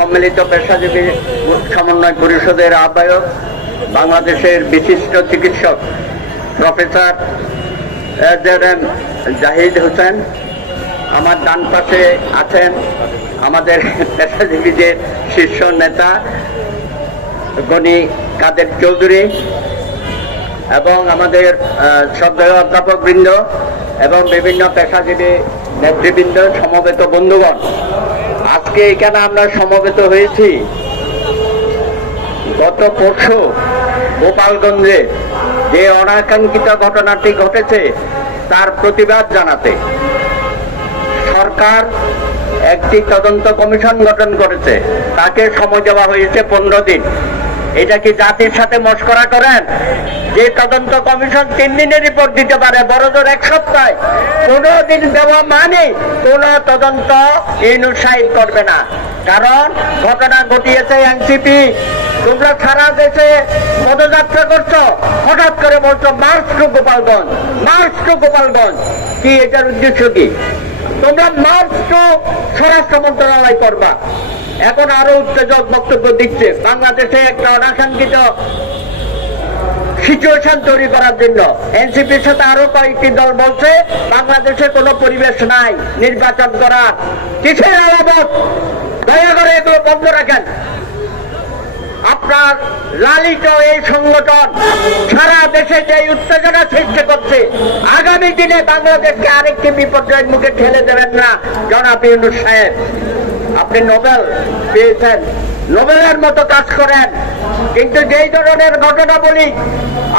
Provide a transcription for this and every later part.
সম্মিলিত পেশাজীবী সমন্বয় পরিষদের আহ্বায়ক, বাংলাদেশের বিশিষ্ট চিকিৎসক প্রফেসর এজেএম জাহিদ হোসেন। আমার ডান পাশে আছেন আমাদের পেশাজীবীদের শীর্ষ নেতা গণি কাদের চৌধুরী এবং আমাদের শ্রদ্ধেয় অধ্যাপকবৃন্দ এবং বিভিন্ন পেশাজীবী নেতৃবৃন্দ, সমবেত বন্ধুগণ। আজকে এখানে আমরা সমবেত হয়েছি গত পরশু গোপালগঞ্জে যে অনাকাঙ্ক্ষিত ঘটনাটি ঘটেছে তার প্রতিবাদ জানাতে। সরকার একটি তদন্ত কমিশন গঠন করেছে, তাকে সময় দেওয়া হয়েছে 15 দিন। এটা কি জাতির সাথে মশকরা করেন? যে তদন্ত কমিশন 3 দিনের রিপোর্ট দিতে পারে, বড়জোর 1 সপ্তাহ। 15 দিন দেওয়া মানে কোন তদন্ত ইনসাইড করবে না। কারণ ঘটনা ঘটিয়েছে এনসিপি। তোমরা সারা দেশে পদযাত্রা করছো, হঠাৎ করে বলছো march to Gopalganj, march to Gopalganj. কি এটার উদ্দেশ্য কি? তোমরা মার্চ টু স্বরাষ্ট্র মন্ত্রণালয় করবা। এখন আরো উত্তেজক বক্তব্য দিচ্ছে বাংলাদেশে একটা অনাকাঙ্ক্ষিত সিচুয়েশন তৈরি করার জন্য। এনসিপির সাথে আরো কয়েকটি দল বলছে বাংলাদেশে কোনো পরিবেশ নাই নির্বাচন করার। কিসের আলামত? দয়া করে এগুলো বন্ধ রাখেন। আপনার লালিত এই সংগঠন সারা দেশে যে উত্তেজনা সৃষ্টি করছে, আগামী দিনে বাংলাদেশকে আরেকটি বিপর্যয়ের মুখে ঠেলে দেবেন না জনাব ইউনূস সাহেব। আপনি নোবেল পেয়েছেন, নোবেলের মতো কাজ করেন, কিন্তু যেই ধরনের ঘটনা বলি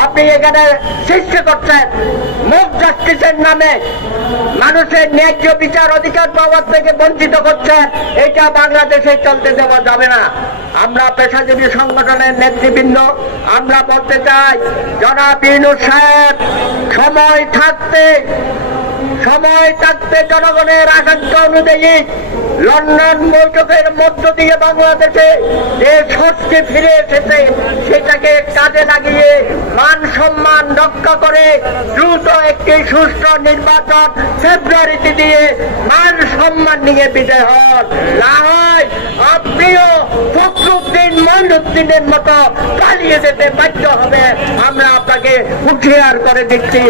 আপনি এখানে সৃষ্টি করছেন, মুখ জাস্টিসের নামে মানুষের ন্যায্য বিচার অধিকার পাওয়ার থেকে বঞ্চিত করছেন, এটা বাংলাদেশে চলতে দেওয়া যাবে না। আমরা পেশাজীবী সংগঠনের নেতৃবৃন্দ আমরা বলতে চাই, জনাব ইউনূস সাহেব সময় থাকতে জনগণের আকাঙ্ক্ষা অনুযায়ী লন্ডন বৈঠকের মধ্য দিয়ে বাংলাদেশে যে স্বস্তি ফিরে এসেছে সেটাকে কাজে লাগিয়ে মান সম্মান রক্ষা করে দ্রুত একটি সুষ্ঠু নির্বাচন ফেব্রুয়ারিতে দিয়ে মান সম্মান নিয়ে বিদায় হন। না হয় আপনিও ফখরুদ্দিন মঈনুদ্দিনের মতো পালিয়ে যেতে বাধ্য হবে। আমরা আপনাকে হুঁশিয়ার করে দিচ্ছি,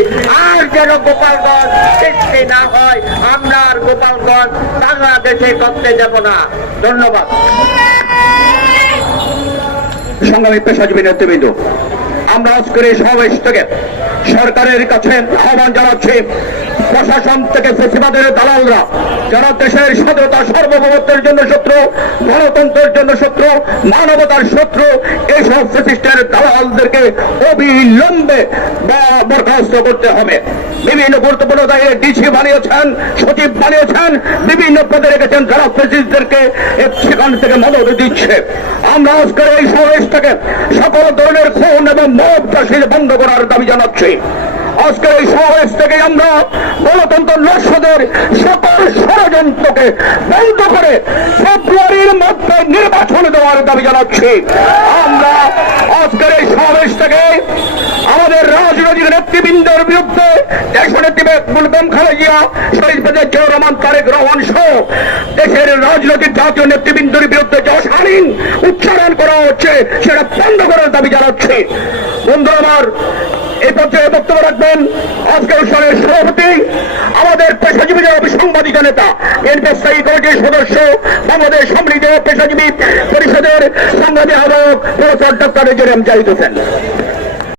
আর যেন গোপালগঞ্জ সৃষ্টি না হয়। আমরা আর গোপালগঞ্জ বাংলাদেশে করতে যাব না। ধন্যবাদ। সংগ্রামী পেশাজীবী নেতৃবৃন্দ, আমরা আজকের এই সমাবেশ থেকে সরকারের কাছে আহ্বান জানাচ্ছি, প্রশাসন থেকে ফেসিবাদের দালালরা যারা দেশের স্বাধীনতা সার্বভৌমত্বের জন্য শত্রু, গণতন্ত্রের জন্য শত্রু, মানবতার শত্রু, এইসব ফ্যাসিস্টের দালালদেরকে অবিলম্বে বরখাস্ত করতে হবে। বিভিন্ন গুরুত্বপূর্ণ জায়গায় ডিসি বানিয়েছেন, সচিব বানিয়েছেন, বিভিন্ন পদে রেখেছেন যারা ফ্যাসিস্টদেরকে সেখান থেকে মদত দিচ্ছে। আমরা আজকের এই সমাবেশ থেকে সকল ধরনের খুন এবং মব চাষির বন্ধ করার দাবি জানাচ্ছি। আজকের এই সমাবেশ থেকে আমরা গণতন্ত্র নস্যদের সকল ষড়যন্ত্রকে বন্ধ করে ফেব্রুয়ারির মধ্যে নির্বাচন দেওয়ার দাবি জানাচ্ছি। আমরা আজকের এই সমাবেশ থেকে আমাদের রাজনৈতিক নেতৃবৃন্দের বিরুদ্ধে দেশনেত্রী বেগম খালেদা জিয়া, শহীদ প্রেসিডেন্ট জিয়াউর রহমান, তারেক রহমান সহ দেশের রাজনৈতিক জাতীয় নেতৃবৃন্দের বিরুদ্ধে যে অশালীন উচ্চারণ করা হচ্ছে সেটা বন্ধ করার দাবি জানাচ্ছি। বন্ধু আমার, এই পর্যায়ে বক্তব্য রাখবেন আজকের অনুষ্ঠানের সভাপতি, আমাদের পেশাজীবীদের সাংবাদিক নেতা, এনপি স্থায়ী কমিটির সদস্য, বাংলাদেশ সম্মিলিত পেশাজীবী পরিষদের সংগ্রামী আহ্বায়ক professor doctor AJM Zahid Hossain.